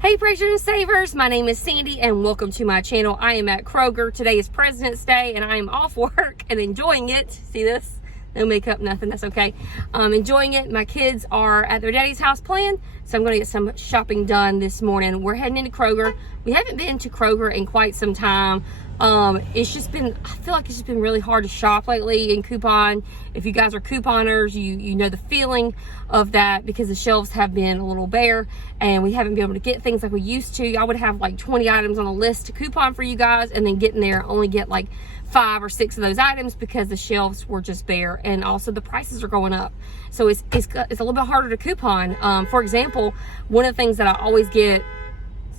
Hey Praisers and Savers, my name is Sandy and welcome to my channel. I am at Kroger. Today is President's Day and I am off work and enjoying it. See this? No makeup, nothing, that's okay. Enjoying it. My kids are at their daddy's house playing, so I'm gonna get some shopping done this morning. We're heading into Kroger. We haven't been to Kroger in quite some time. It's just been, I feel like it's just been really hard to shop lately and coupon. If you guys are couponers, you know the feeling of that because the shelves have been a little bare and we haven't been able to get things like we used to. I would have like 20 items on a list to coupon for you guys and then getting there only get like 5 or 6 of those items because the shelves were just bare and also the prices are going up. So it's a little bit harder to coupon. For example, one of the things that I always get,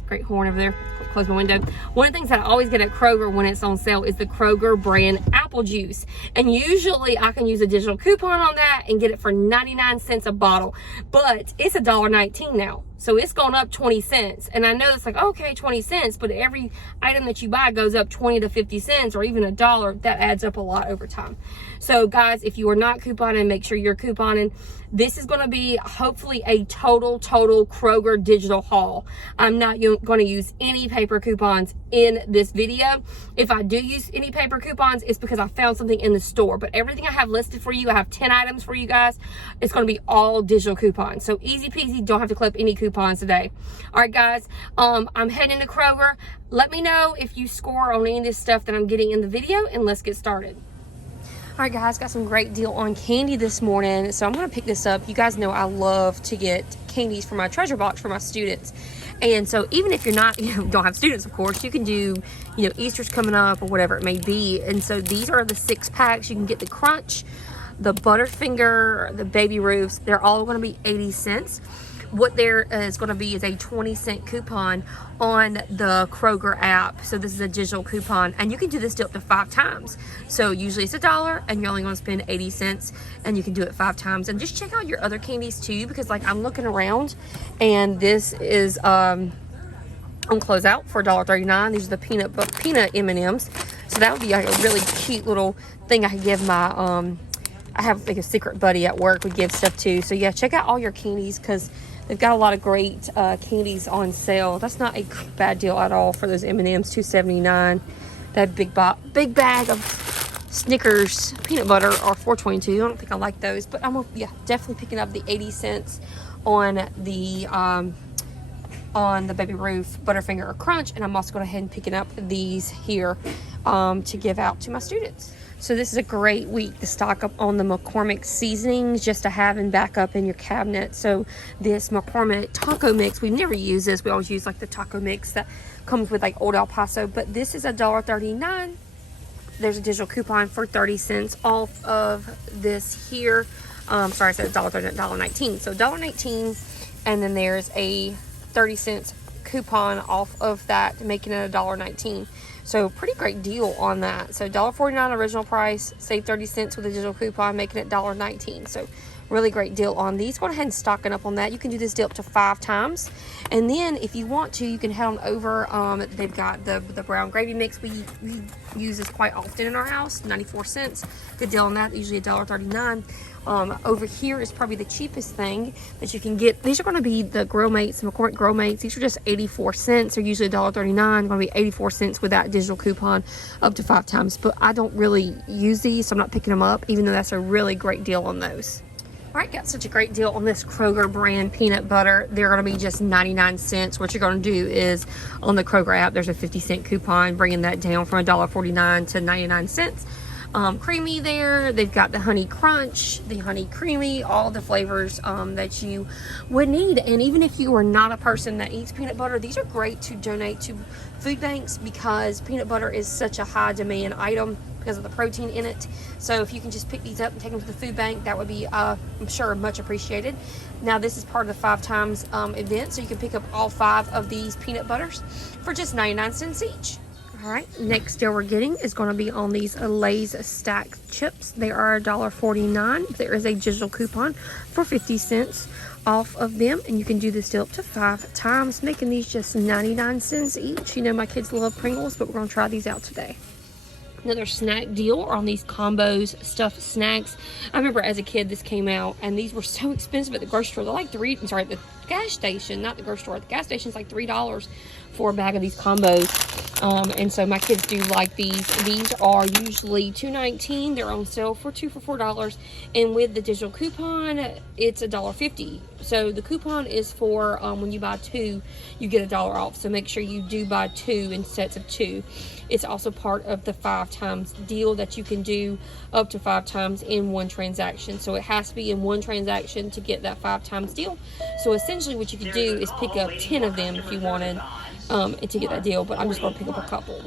great horn over there, close my window. One of the things that I always get at Kroger when it's on sale is the Kroger brand apple juice. And usually I can use a digital coupon on that and get it for 99 cents a bottle. But it's $1.19 now. So it's gone up 20 cents. And I know it's like, okay, 20 cents, but every item that you buy goes up 20 to 50 cents or even $1. That adds up a lot over time. So guys, if you are not couponing, make sure you're couponing. This is gonna be hopefully a total Kroger digital haul. I'm not gonna use any paper coupons in this video. If I do use any paper coupons, it's because I found something in the store. But everything I have listed for you, I have 10 items for you guys. It's gonna be all digital coupons. So easy peasy, don't have to clip any coupons today. All right, guys, I'm heading to Kroger. Let me know if you score on any of this stuff that I'm getting in the video, and let's get started. All right, guys, got some great deal on candy this morning, so I'm gonna pick this up. You guys know I love to get candies for my treasure box for my students. And so even if you're not, don't have students, of course, you can do, Easter's coming up or whatever it may be. And so these are the 6 packs. You can get the Crunch, the Butterfinger, the Baby Ruths. They're all gonna be 80 cents. What there is going to be is a 20-cent coupon on the Kroger app. So this is a digital coupon, and you can do this deal up to 5 times. So usually it's $1, and you're only going to spend 80 cents, and you can do it 5 times. And just check out your other candies too, because like I'm looking around, and this is on closeout for $1.39. These are the peanut M&Ms. So that would be like a really cute little thing I could give my I have like a secret buddy at work we give stuff to. So yeah, check out all your candies because they've got a lot of great candies on sale. That's not a bad deal at all for those M&Ms, $2.79. That big bag of Snickers peanut butter are $4.22. I don't think I like those, but I'm definitely picking up the 80 cents on the Baby Ruth, Butterfinger, or Crunch, and I'm also going ahead and picking up these here to give out to my students. So this is a great week to stock up on the Mccormick Seasonings just to have and back up in your cabinet. So this Mccormick Taco Mix, we've never used this. We always use like the taco mix that comes with like Old El Paso, but this is $1.39. There's a digital coupon for 30 cents off of this here. Sorry, I said $1.30, $1.19. So $1.19, and then there's a 30 cents coupon off of that, making it $1.19. So pretty great deal on that. So $1.49 original price, save 30 cents with a digital coupon, making it $1.19. So really great deal on these. Go ahead and stock it up on that. You can do this deal up to 5 times. And then if you want to, you can head on over. They've got the brown gravy mix. We use this quite often in our house, 94 cents. Good deal on that, usually $1.39. Over here is probably the cheapest thing that you can get. These are going to be the Grill Mates, the McCormick Grill Mates. These are just 84 cents. They're usually $1.39. Going to be 84 cents with that digital coupon up to 5 times. But I don't really use these, so I'm not picking them up, even though that's a really great deal on those. All right, got such a great deal on this Kroger brand peanut butter. They're going to be just 99 cents. What you're going to do is on the Kroger app, there's a 50-cent coupon, bringing that down from $1.49 to 99 cents. Creamy there. They've got the honey crunch, the honey creamy, all the flavors that you would need. And even if you are not a person that eats peanut butter, these are great to donate to food banks because peanut butter is such a high demand item because of the protein in it. So if you can just pick these up and take them to the food bank, that would be, I'm sure, much appreciated. Now this is part of the 5 times event, so you can pick up all 5 of these peanut butters for just 99 cents each. All right, next deal we're getting is going to be on these Allez stacked chips. They are $1.49. There is a digital coupon for 50 cents off of them, and you can do this deal up to 5 times, making these just 99 cents each. You know my kids love Pringles, but we're going to try these out today. Another snack deal on these combos, stuffed snacks. I remember as a kid this came out, and these were so expensive at the grocery store. They're like at the gas station, not the grocery store. At the gas station, it's like $3 for a bag of these combos. And so my kids do like these. These are usually $2.19. They're on sale for $2 for $4. And with the digital coupon, it's $1.50. So the coupon is for when you buy 2, you get $1 off. So make sure you do buy 2 in sets of 2. It's also part of the 5 times deal that you can do up to 5 times in one transaction. So it has to be in one transaction to get that 5 times deal. So essentially what you could do is pick up 10 of them if you wanted to get that deal, but I'm just going to pick up a couple.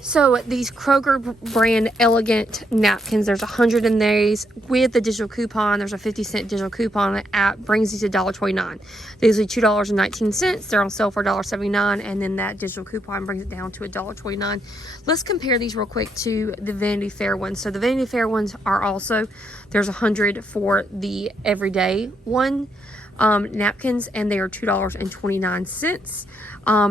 So these Kroger brand elegant napkins, there's 100 in these. With the digital coupon, there's a 50-cent digital coupon on the app, brings these to $1.29. These are $2.19. They're on sale for $1.79, and then that digital coupon brings it down to $1.29. Let's compare these real quick to the Vanity Fair ones. So the Vanity Fair ones are also, there's 100 for the everyday one. Napkins, and they are $2.29.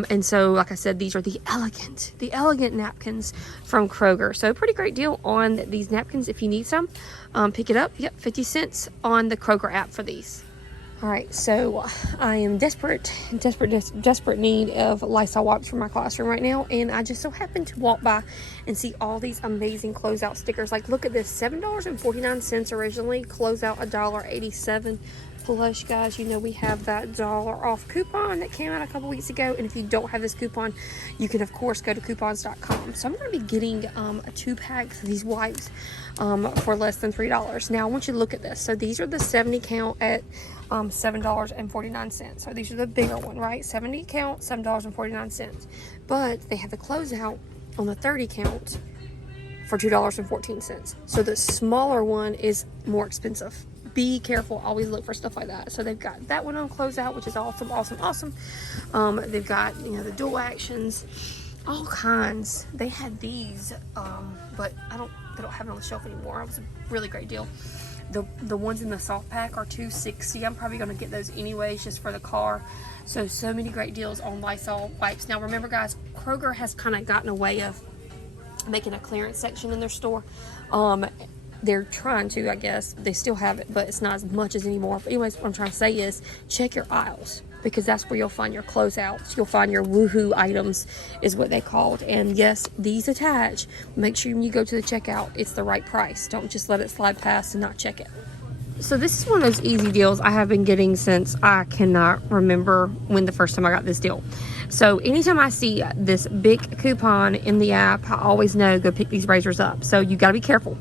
And so like I said, these are the elegant napkins from Kroger. So pretty great deal on these napkins. If you need some, pick it up. Yep, 50 cents on the Kroger app for these. All right, so I am desperate need of Lysol wipes for my classroom right now, and I just so happened to walk by and see all these amazing closeout stickers. Like, look at this, $7.49 originally, closeout $1.87. Plus, guys, you know we have that $1 off coupon that came out a couple weeks ago, and if you don't have this coupon, you can of course go to coupons.com. So I'm going to be getting a 2-pack of these wipes for less than $3. Now I want you to look at this. So these are the 70 count at $7.49. So these are the bigger one, right? 70 count, $7.49. But they have the closeout on the 30 count for $2.14. So the smaller one is more expensive. Be careful, always look for stuff like that. So they've got that one on closeout, which is awesome. They've got, you know, the dual actions, all kinds. They had these, but they don't have it on the shelf anymore. It was a really great deal. The ones in the soft pack are $2.60. I'm probably going to get those anyways, just for the car. So many great deals on Lysol wipes. Now remember, guys, Kroger has kind of gotten a way of making a clearance section in their store. They're trying to, I guess. They still have it, but it's not as much as anymore. But anyways, what I'm trying to say is check your aisles, because that's where you'll find your closeouts. You'll find your woohoo items, is what they called. And yes, these attach. Make sure when you go to the checkout, it's the right price. Don't just let it slide past and not check it. So this is one of those easy deals I have been getting since I cannot remember when the first time I got this deal. So anytime I see this big coupon in the app, I always know go pick these razors up. So you got to be careful.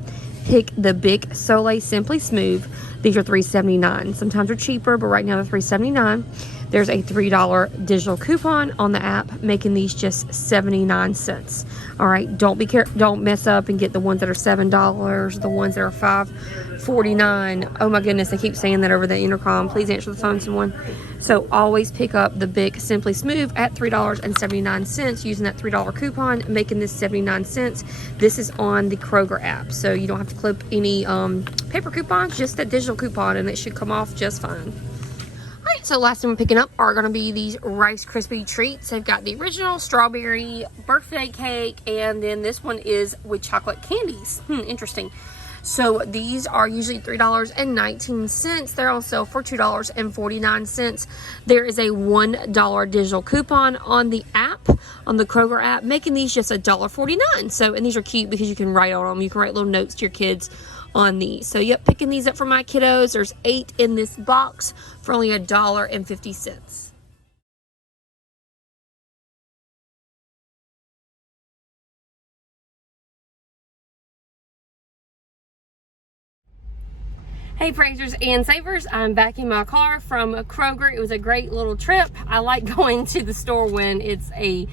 Pick the Bic Soleil Simply Smooth. These are $3.79. Sometimes they're cheaper, but right now they're $3.79. There's a $3 digital coupon on the app, making these just 79 cents. All right, don't mess up and get the ones that are $7, the ones that are $5.49. Oh my goodness, I keep saying that over the intercom. Please answer the phone, someone. So always pick up the Bic Simply Smooth at $3.79 using that $3 coupon, making this 79 cents. This is on the Kroger app, so you don't have to clip any paper coupons, just that digital coupon, and it should come off just fine. Alright, so last thing we're picking up are going to be these Rice Krispie treats. They've got the original strawberry birthday cake, and then this one is with chocolate candies. Interesting. So these are usually $3.19. They're on sale for $2.49. There is a $1 digital coupon on the app, on the Kroger app, making these just $1.49. So, and these are cute because you can write on them. You can write little notes to your kids on these. So yep, picking these up for my kiddos. There's 8 in this box for only $1.50. Hey praisers and savers, I'm back in my car from Kroger. It was a great little trip. I like going to the store when it's a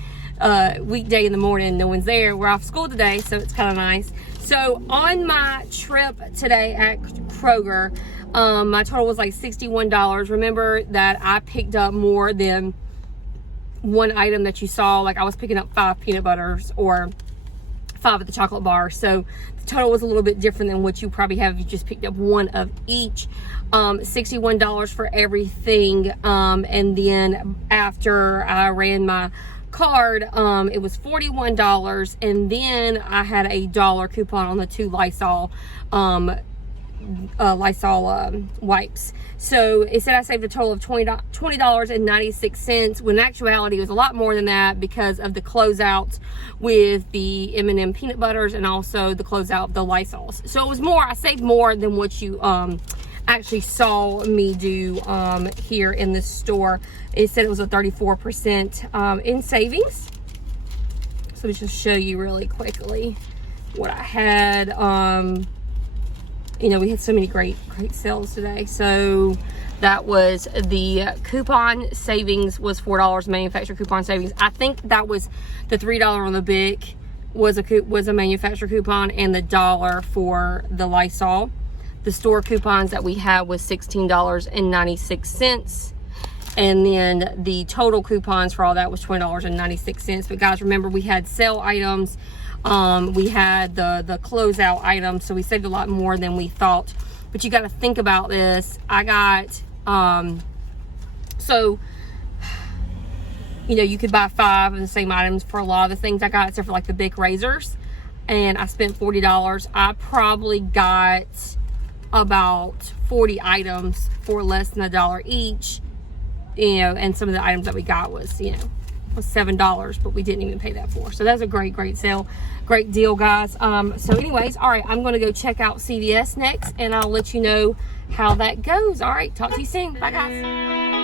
weekday in the morning, no one's there. We're off school today, so it's kind of nice. So on my trip today at Kroger, my total was like $61. Remember that I picked up more than one item that you saw. Like I was picking up 5 peanut butters or 5 of the chocolate bars. So the total was a little bit different than what you probably have if you just picked up one of each. $61 for everything. And then after I ran my card, it was $41, and then I had a $1 coupon on the 2 Lysol wipes. So it said I saved a total of $20.96, when in actuality it was a lot more than that because of the closeouts with the M&M peanut butters and also the closeout of the Lysols. So it was more, I saved more than what you actually saw me do here in the store. It said it was a 34% in savings. So let me just show you really quickly what I had. You know, we had so many great sales today. So that was the coupon savings was $4 manufacturer coupon savings. I think that was the $3 on the Bic was a manufacturer coupon, and the $1 for the Lysol. The store coupons that we had was $16.96. And then the total coupons for all that was $20.96. But guys, remember, we had sale items. We had the closeout items, so we saved a lot more than we thought. But you got to think about this. I got, so, you know, you could buy 5 of the same items for a lot of the things I got, except for like the Bic razors. And I spent $40. I probably got about 40 items for less than $1 each, you know, and some of the items that we got was, you know, was $7, but we didn't even pay that for. So that's a great sale, great deal, guys. So anyways, all right, I'm gonna go check out CVS next, and I'll let you know how that goes. All right, talk to you soon. Bye, guys.